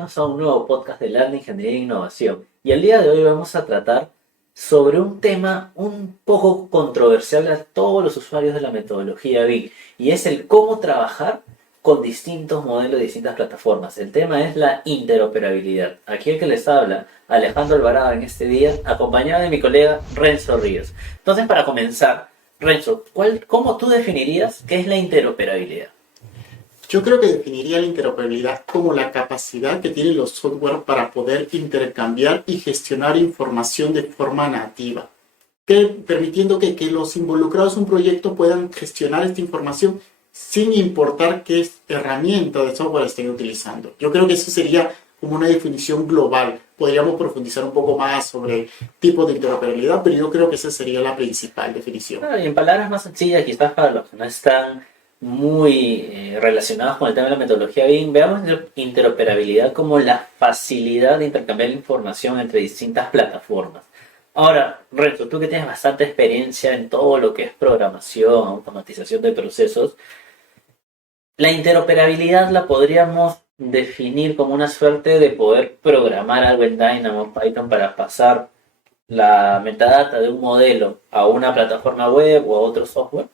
bienvenidos a un nuevo podcast de Learning, Ingeniería e Innovación. Y el día de hoy vamos a tratar sobre un tema un poco controversial a todos los usuarios de la metodología BIM, y es el cómo trabajar con distintos modelos de distintas plataformas. El tema es la interoperabilidad. Aquí el que les habla, Alejandro Alvarado, en este día, acompañado de mi colega Renzo Ríos. Entonces, para comenzar, Renzo, ¿cómo tú definirías qué es la interoperabilidad? Yo creo que definiría la interoperabilidad como la capacidad que tienen los software para poder intercambiar y gestionar información de forma nativa, permitiendo que los involucrados en un proyecto puedan gestionar esta información sin importar qué herramienta de software estén utilizando. Yo creo que eso sería como una definición global. Podríamos profundizar un poco más sobre tipos de interoperabilidad, pero yo creo que esa sería la principal definición. Y en palabras más sencillas, quizás para los que no están muy relacionados con el tema de la metodología BIM, veamos interoperabilidad como la facilidad de intercambiar información entre distintas plataformas. Ahora, Renzo, tú que tienes bastante experiencia en todo lo que es programación, automatización de procesos, la interoperabilidad la podríamos definir como una suerte de poder programar algo en Dynamo, Python, para pasar la metadata de un modelo a una plataforma web o a otro software.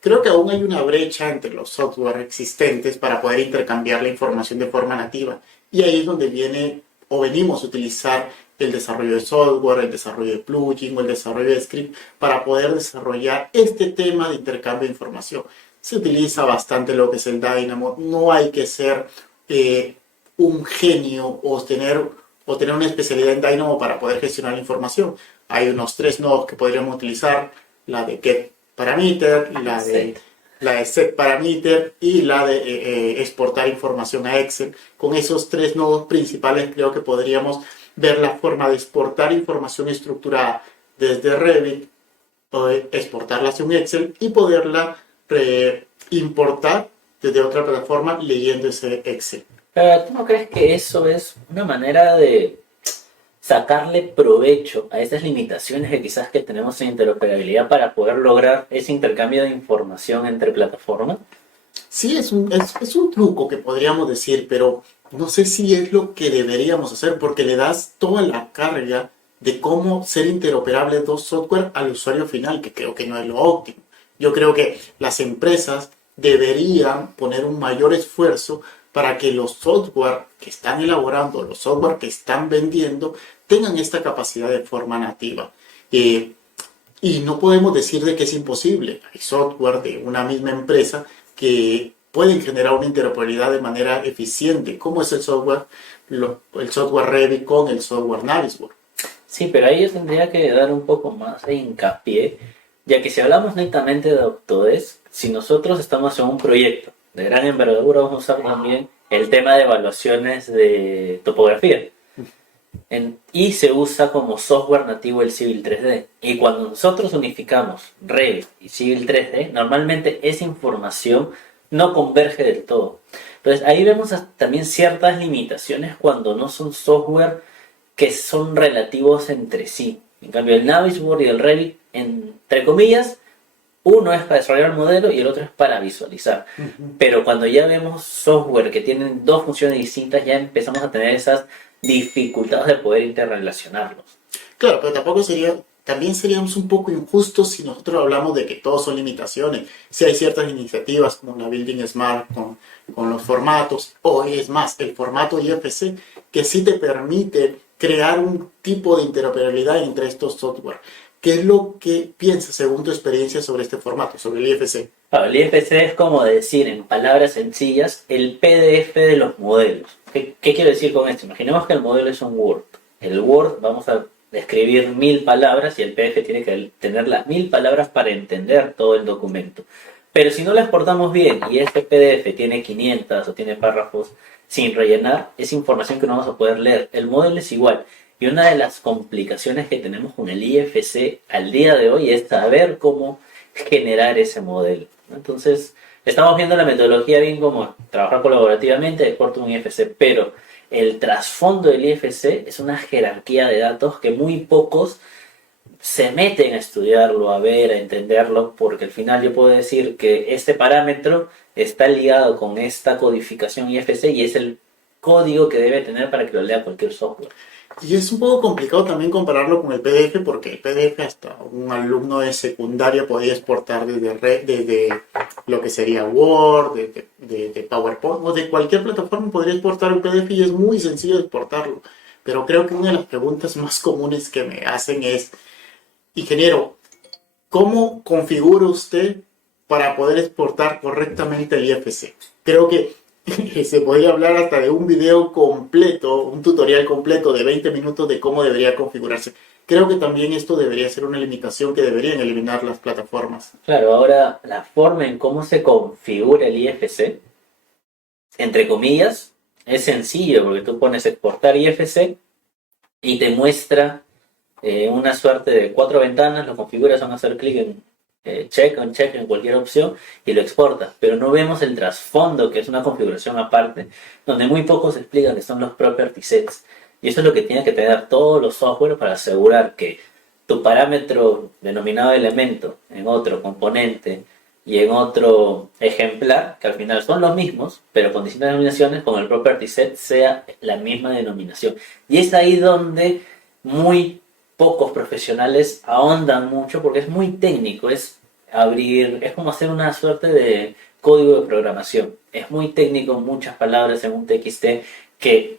Creo que aún hay una brecha entre los software existentes para poder intercambiar la información de forma nativa. Y ahí es donde venimos a utilizar el desarrollo de software, el desarrollo de plugin o el desarrollo de script para poder desarrollar este tema de intercambio de información. Se utiliza bastante lo que es el Dynamo. No hay que ser un genio o tener una especialidad en Dynamo para poder gestionar la información. Hay unos 3 nodos que podríamos utilizar: la de getParameter, la de setParameter y la de exportar información a Excel. Con esos 3 nodos principales creo que podríamos ver la forma de exportar información estructurada desde Revit, exportarla hacia un Excel y poderla importar desde otra plataforma leyendo ese Excel. Pero ¿tú no crees que eso es una manera de sacarle provecho a esas limitaciones que tenemos en interoperabilidad para poder lograr ese intercambio de información entre plataformas? Sí, es un truco que podríamos decir, pero no sé si es lo que deberíamos hacer, porque le das toda la carga de cómo ser interoperable dos software al usuario final, que creo que no es lo óptimo. Yo creo que las empresas deberían poner un mayor esfuerzo para que los software que están elaborando, los software que están vendiendo, tengan esta capacidad de forma nativa. Y no podemos decir de que es imposible. Hay software de una misma empresa que pueden generar una interoperabilidad de manera eficiente, como es el software Revit con el software Navisworks. Sí, pero ahí yo tendría que dar un poco más de hincapié, ya que si hablamos netamente de Autodesk, si nosotros estamos en un proyecto de gran envergadura, vamos a usar también el tema de evaluaciones de topografía. Y se usa como software nativo el Civil 3D. Y cuando nosotros unificamos Revit y Civil 3D, normalmente esa información no converge del todo. Entonces ahí vemos también ciertas limitaciones cuando no son software que son relativos entre sí. En cambio, el Navisworks y el Revit, entre comillas, uno es para desarrollar el modelo y el otro es para visualizar. Pero cuando ya vemos software que tienen dos funciones distintas, ya empezamos a tener esas dificultades de poder interrelacionarlos. Claro, pero también seríamos un poco injustos si nosotros hablamos de que todos son limitaciones. Si hay ciertas iniciativas como la Building Smart con los formatos, o es más, el formato IFC, que sí te permite crear un tipo de interoperabilidad entre estos software. ¿Qué es lo que piensas, según tu experiencia, sobre este formato, sobre el IFC? El IFC es como decir, en palabras sencillas, el PDF de los modelos. ¿Qué quiero decir con esto? Imaginemos que el modelo es un Word. El Word vamos a escribir 1000 palabras y el PDF tiene que tener las 1000 palabras para entender todo el documento. Pero si no lo exportamos bien y este PDF tiene 500 o tiene párrafos sin rellenar, es información que no vamos a poder leer. El modelo es igual. Y una de las complicaciones que tenemos con el IFC al día de hoy es saber cómo generar ese modelo. Entonces, estamos viendo la metodología bien como trabajar colaborativamente, exporto un IFC, pero el trasfondo del IFC es una jerarquía de datos que muy pocos se meten a estudiarlo, a ver, a entenderlo, porque al final yo puedo decir que este parámetro está ligado con esta codificación IFC y es el código que debe tener para que lo lea cualquier software. Y es un poco complicado también compararlo con el PDF, porque el PDF hasta un alumno de secundaria podía exportar desde lo que sería Word, de PowerPoint o de cualquier plataforma podría exportar un PDF y es muy sencillo exportarlo. Pero creo que una de las preguntas más comunes que me hacen es, ingeniero, ¿cómo configura usted para poder exportar correctamente el IFC? Creo que se podría hablar hasta de un video completo, un tutorial completo de 20 minutos de cómo debería configurarse. Creo que también esto debería ser una limitación que deberían eliminar las plataformas. Claro, ahora la forma en cómo se configura el IFC, entre comillas, es sencillo porque tú pones exportar IFC y te muestra una suerte de 4 ventanas, lo configuras, van a hacer clic en check en cualquier opción y lo exportas, pero no vemos el trasfondo, que es una configuración aparte, donde muy poco se explica que son los property sets. Y eso es lo que tiene que tener todos los software para asegurar que tu parámetro denominado elemento en otro componente y en otro ejemplar, que al final son los mismos, pero con distintas denominaciones, con el property set sea la misma denominación. Y es ahí donde muy pocos profesionales ahondan mucho porque es muy técnico, es abrir, es como hacer una suerte de código de programación. Es muy técnico, muchas palabras en un TXT que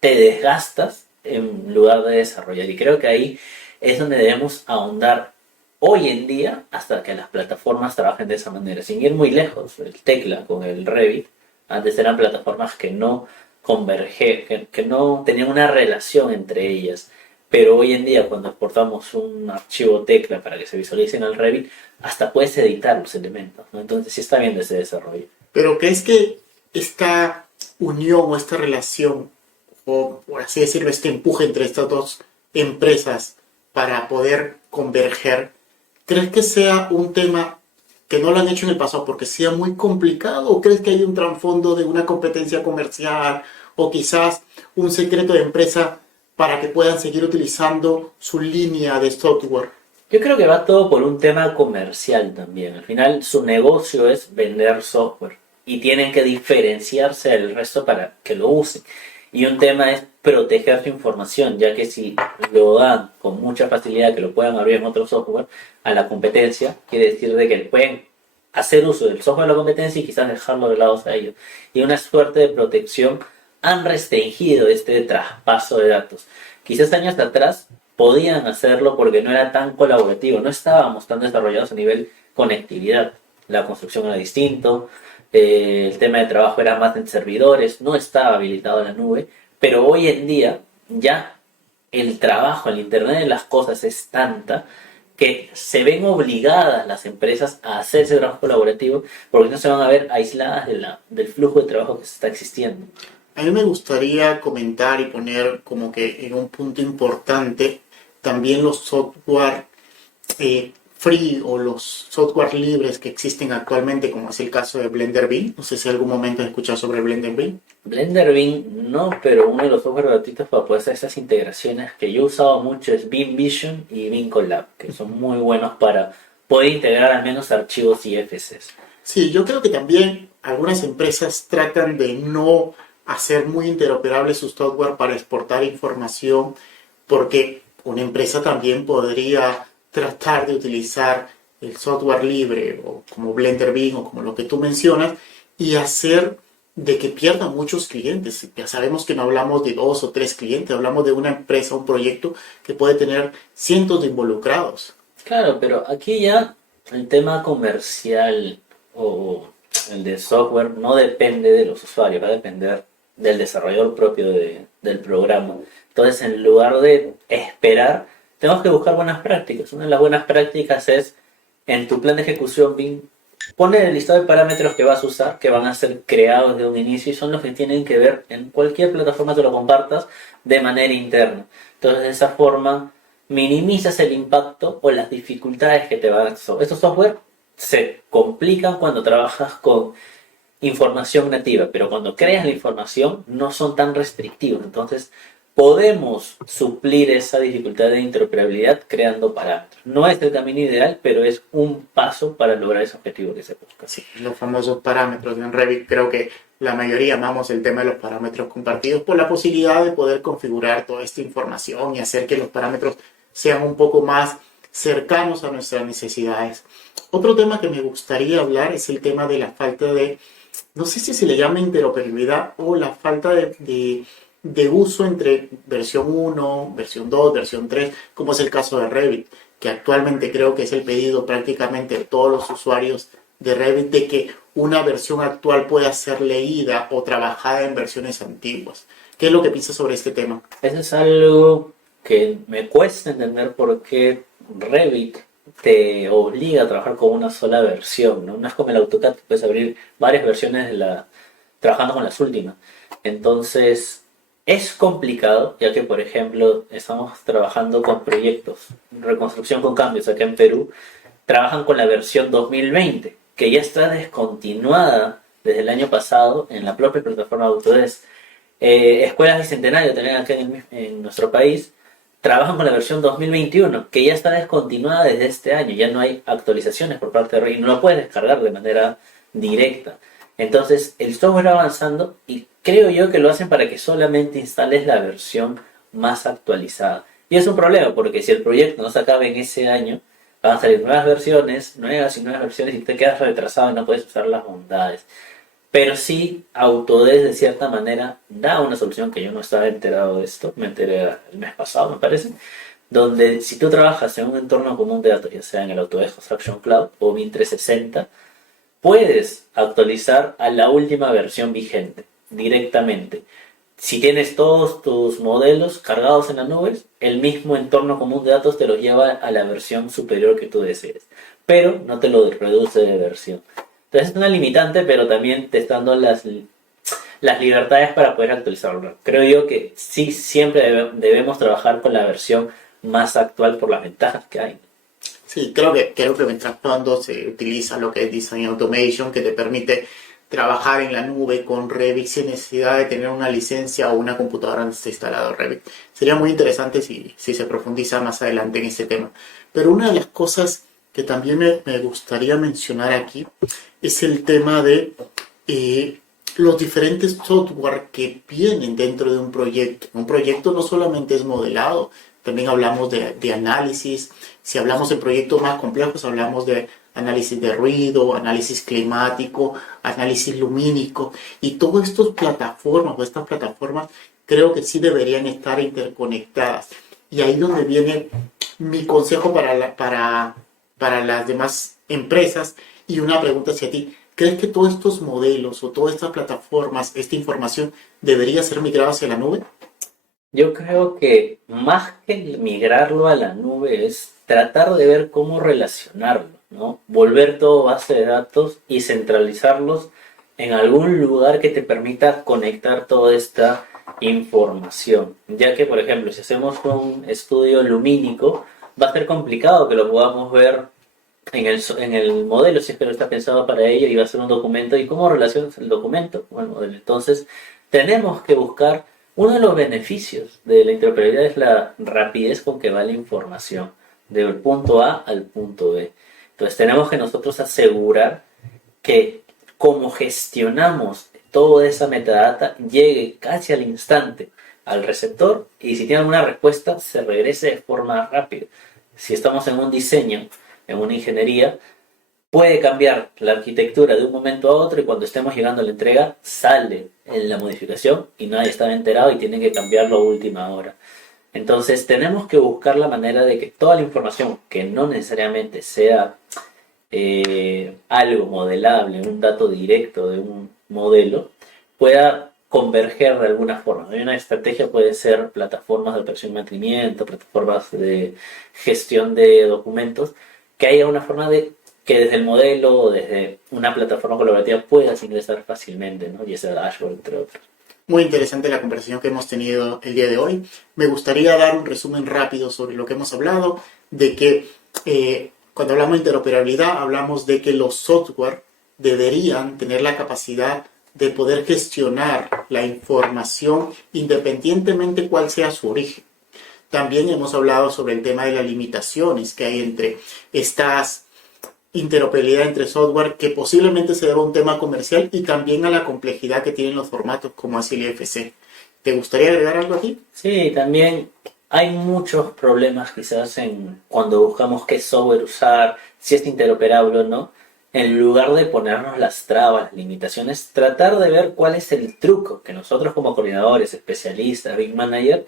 te desgastas en lugar de desarrollar. Y creo que ahí es donde debemos ahondar hoy en día hasta que las plataformas trabajen de esa manera. Sin ir muy lejos, el Tecla con el Revit, antes eran plataformas que no convergen, que no tenían una relación entre ellas. Pero hoy en día, cuando exportamos un archivo tecla para que se visualice en el Revit, hasta puedes editar los elementos, ¿no? Entonces sí está bien ese desarrollo. Pero ¿crees que esta unión o esta relación, o por así decirlo, este empuje entre estas dos empresas para poder converger, crees que sea un tema que no lo han hecho en el pasado porque sea muy complicado? ¿O crees que hay un trasfondo de una competencia comercial o quizás un secreto de empresa para que puedan seguir utilizando su línea de software? Yo creo que va todo por un tema comercial también. Al final su negocio es vender software y tienen que diferenciarse del resto para que lo usen. Y un tema es proteger su información, ya que si lo dan con mucha facilidad que lo puedan abrir en otro software a la competencia, quiere decir de que pueden hacer uso del software de la competencia y quizás dejarlo de lado a ellos. Y una suerte de protección han restringido este traspaso de datos. Quizás años atrás podían hacerlo porque no era tan colaborativo, no estábamos tan desarrollados a nivel conectividad. La construcción era distinto, el tema de trabajo era más en servidores, no estaba habilitado la nube, pero hoy en día ya el trabajo, el Internet de las cosas es tanta que se ven obligadas las empresas a hacer ese trabajo colaborativo porque no se van a ver aisladas del flujo de trabajo que se está existiendo. A mí me gustaría comentar y poner como que en un punto importante también los software free o los software libres que existen actualmente, como es el caso de Blender Bean. No sé si en algún momento has escuchado sobre Blender Bean. Blender Bean no, pero uno de los software gratuitos para poder hacer esas integraciones que yo he usado mucho es Beam Vision y Beam Collab, que son muy buenos para poder integrar al menos archivos IFCs. Sí, yo creo que también algunas empresas tratan de no hacer muy interoperable su software para exportar información, porque una empresa también podría tratar de utilizar el software libre o como Blender Bean o como lo que tú mencionas y hacer de que pierdan muchos clientes. Ya sabemos que no hablamos de 2 o 3 clientes, hablamos de una empresa, un proyecto que puede tener cientos de involucrados. Claro, pero aquí ya el tema comercial o el de software no depende de los usuarios, va a depender del desarrollador propio del programa. Entonces, en lugar de esperar, tenemos que buscar buenas prácticas. Una de las buenas prácticas es, en tu plan de ejecución BIM, poner el listado de parámetros que vas a usar, que van a ser creados de un inicio y son los que tienen que ver en cualquier plataforma que lo compartas de manera interna. Entonces, de esa forma, minimizas el impacto o las dificultades que te van a dar. Estos software se complican cuando trabajas con información nativa, pero cuando creas la información no son tan restrictivos. Entonces podemos suplir esa dificultad de interoperabilidad creando parámetros. No es el camino ideal, pero es un paso para lograr ese objetivo que se busca. Sí, los famosos parámetros en Revit. Creo que la mayoría amamos el tema de los parámetros compartidos por la posibilidad de poder configurar toda esta información y hacer que los parámetros sean un poco más cercanos a nuestras necesidades. Otro tema que me gustaría hablar es el tema de la falta de, no sé si se le llama interoperabilidad o la falta de uso entre versión 1, versión 2, versión 3, como es el caso de Revit, que actualmente creo que es el pedido prácticamente de todos los usuarios de Revit, de que una versión actual pueda ser leída o trabajada en versiones antiguas. ¿Qué es lo que piensas sobre este tema? Eso es algo que me cuesta entender por qué Revit te obliga a trabajar con una sola versión, ¿no? No es como el AutoCAD, que puedes abrir varias versiones trabajando con las últimas. Entonces, es complicado, ya que, por ejemplo, estamos trabajando con proyectos, reconstrucción con cambios acá en Perú, trabajan con la versión 2020, que ya está descontinuada desde el año pasado en la propia plataforma Autodesk. Escuelas Bicentenario también acá en nuestro país trabajan con la versión 2021, que ya está descontinuada desde este año, ya no hay actualizaciones por parte de Revit, no lo puedes descargar de manera directa. Entonces el software va avanzando y creo yo que lo hacen para que solamente instales la versión más actualizada. Y es un problema porque si el proyecto no se acaba en ese año, van a salir nuevas versiones, nuevas y nuevas versiones y te quedas retrasado y no puedes usar las bondades. Pero sí, Autodesk de cierta manera da una solución que yo no estaba enterado de esto, me enteré el mes pasado me parece, donde si tú trabajas en un entorno común de datos, ya sea en el Autodesk Construction Cloud o BIM 360, puedes actualizar a la última versión vigente directamente. Si tienes todos tus modelos cargados en la nube, el mismo entorno común de datos te los lleva a la versión superior que tú desees, pero no te lo reduce de versión. Entonces es una limitante, pero también te está dando las libertades para poder actualizarlo. Creo yo que sí, siempre debemos trabajar con la versión más actual por las ventajas que hay. Sí, creo que mientras tanto se utiliza lo que es Design Automation, que te permite trabajar en la nube con Revit sin necesidad de tener una licencia o una computadora donde esté instalado Revit. Sería muy interesante si se profundiza más adelante en este tema. Pero una de las cosas que también me gustaría mencionar aquí es el tema de los diferentes software que vienen dentro de un proyecto. Un proyecto no solamente es modelado, también hablamos de análisis. Si hablamos de proyectos más complejos, hablamos de análisis de ruido, análisis climático, análisis lumínico. Y todas estas plataformas creo que sí deberían estar interconectadas. Y ahí donde viene mi consejo para las demás empresas y una pregunta hacia ti. ¿Crees que todos estos modelos o todas estas plataformas, esta información debería ser migrada hacia la nube? Yo creo que más que migrarlo a la nube es tratar de ver cómo relacionarlo, ¿no? Volver todo base de datos y centralizarlos en algún lugar que te permita conectar toda esta información. Ya que, por ejemplo, si hacemos un estudio lumínico, va a ser complicado que lo podamos ver en el modelo, si es que no está pensado para ello, y va a ser un documento. ¿Y cómo relacionas el documento con el modelo? Entonces, tenemos que buscar. Uno de los beneficios de la interoperabilidad es la rapidez con que va la información del punto A al punto B. Entonces tenemos que nosotros asegurar que como gestionamos toda esa metadata llegue casi al instante al receptor y si tiene alguna respuesta se regrese de forma rápida. Si estamos en un diseño, en una ingeniería, puede cambiar la arquitectura de un momento a otro y cuando estemos llegando a la entrega sale en la modificación y nadie estaba enterado y tienen que cambiarlo a última hora. Entonces tenemos que buscar la manera de que toda la información que no necesariamente sea algo modelable, un dato directo de un modelo, pueda converger de alguna forma. Hay una estrategia, puede ser plataformas de operación y mantenimiento, plataformas de gestión de documentos, que haya una forma de que desde el modelo o desde una plataforma colaborativa puedas ingresar fácilmente, ¿no? Y ese dashboard, entre otros. Muy interesante la conversación que hemos tenido el día de hoy. Me gustaría dar un resumen rápido sobre lo que hemos hablado, de que cuando hablamos de interoperabilidad, hablamos de que los software deberían tener la capacidad de poder gestionar la información independientemente cuál sea su origen. También hemos hablado sobre el tema de las limitaciones que hay entre estas interoperabilidad entre software, que posiblemente se deba a un tema comercial y también a la complejidad que tienen los formatos como así el IFC. ¿Te gustaría agregar algo aquí? Sí, también hay muchos problemas quizás en cuando buscamos qué software usar, si es interoperable o no. En lugar de ponernos las trabas, las limitaciones, tratar de ver cuál es el truco que nosotros como coordinadores, especialistas, Big Manager,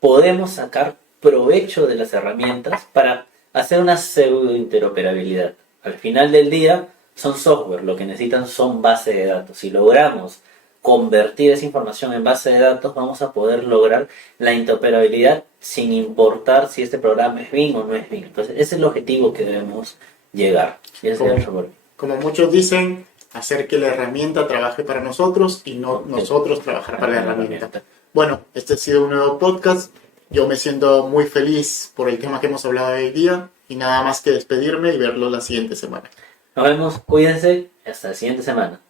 podemos sacar provecho de las herramientas para hacer una pseudo interoperabilidad. Al final del día son software, lo que necesitan son bases de datos. Si logramos convertir esa información en base de datos, vamos a poder lograr la interoperabilidad sin importar si este programa es BIM o no es BIM. Entonces, ese es el objetivo que debemos llegar. Y ese es el reporte. Como muchos dicen, hacer que la herramienta trabaje para nosotros y no nosotros trabajar para la herramienta. Bueno, este ha sido un nuevo podcast. Yo me siento muy feliz por el tema que hemos hablado hoy día y nada más que despedirme y verlo la siguiente semana. Nos vemos, cuídense, hasta la siguiente semana.